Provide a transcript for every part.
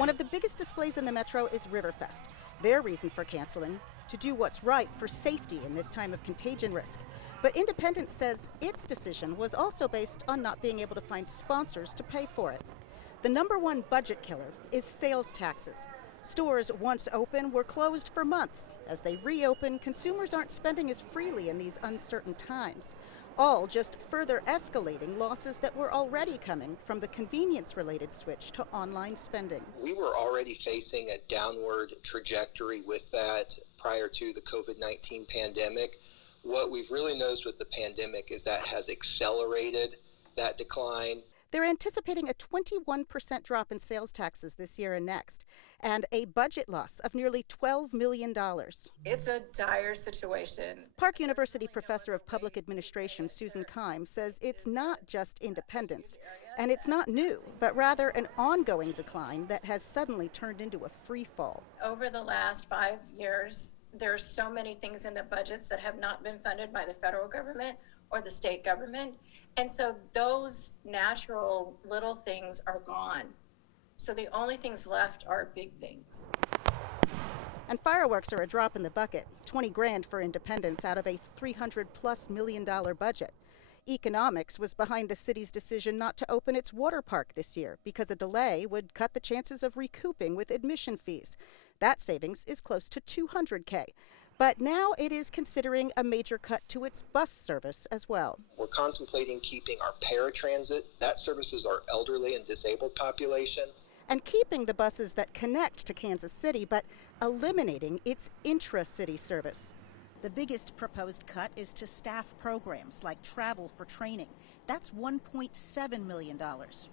One of the biggest displays in the metro is Riverfest. Their reason for canceling: to do what's right for safety in this time of contagion risk. But Independence says its decision was also based on not being able to find sponsors to pay for it. The number one budget killer is sales taxes. Stores once open were closed for months. As they reopen, consumers aren't spending as freely in these uncertain times, all just further escalating losses that were already coming from the convenience-related switch to online spending. We were already facing a downward trajectory with that prior to the COVID-19 pandemic. What we've really noticed with the pandemic is that has accelerated that decline. They're anticipating a 21% drop in sales taxes this year and next, and a budget loss of nearly $12 million. It's a dire situation. Park University professor of public administration Susan Keim says it's not just Independence, and it's not new, but rather an ongoing decline that has suddenly turned into a free fall. Over the last 5 years, there are so many things in the budgets that have not been funded by the federal government or the state government. And so those natural little things are gone. So the only things left are big things. And fireworks are a drop in the bucket, 20 grand for Independence out of a $300+ million budget. Economics was behind the city's decision not to open its water park this year because a delay would cut the chances of recouping with admission fees. That savings is close to $200K. But now it is considering a major cut to its bus service as well. We're contemplating keeping our paratransit. That services our elderly and disabled population. And keeping the buses that connect to Kansas City, but eliminating its intra-city service. The biggest proposed cut is to staff programs like travel for training. That's $1.7 million.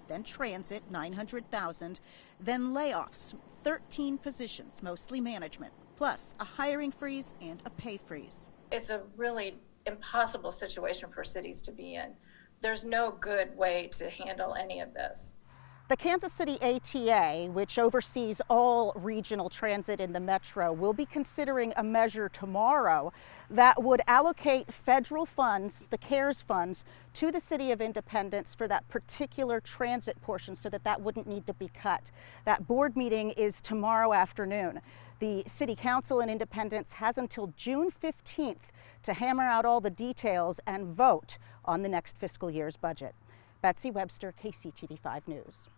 Then transit, $900,000. Then layoffs, 13 positions, mostly management. Plus a hiring freeze and a pay freeze. It's a really impossible situation for cities to be in. There's no good way to handle any of this. The Kansas City ATA, which oversees all regional transit in the metro, will be considering a measure tomorrow that would allocate federal funds, the CARES funds, to the City of Independence for that particular transit portion so that that wouldn't need to be cut. That board meeting is tomorrow afternoon. The City Council in Independence has until June 15th to hammer out all the details and vote on the next fiscal year's budget. Betsy Webster, KCTV5 News.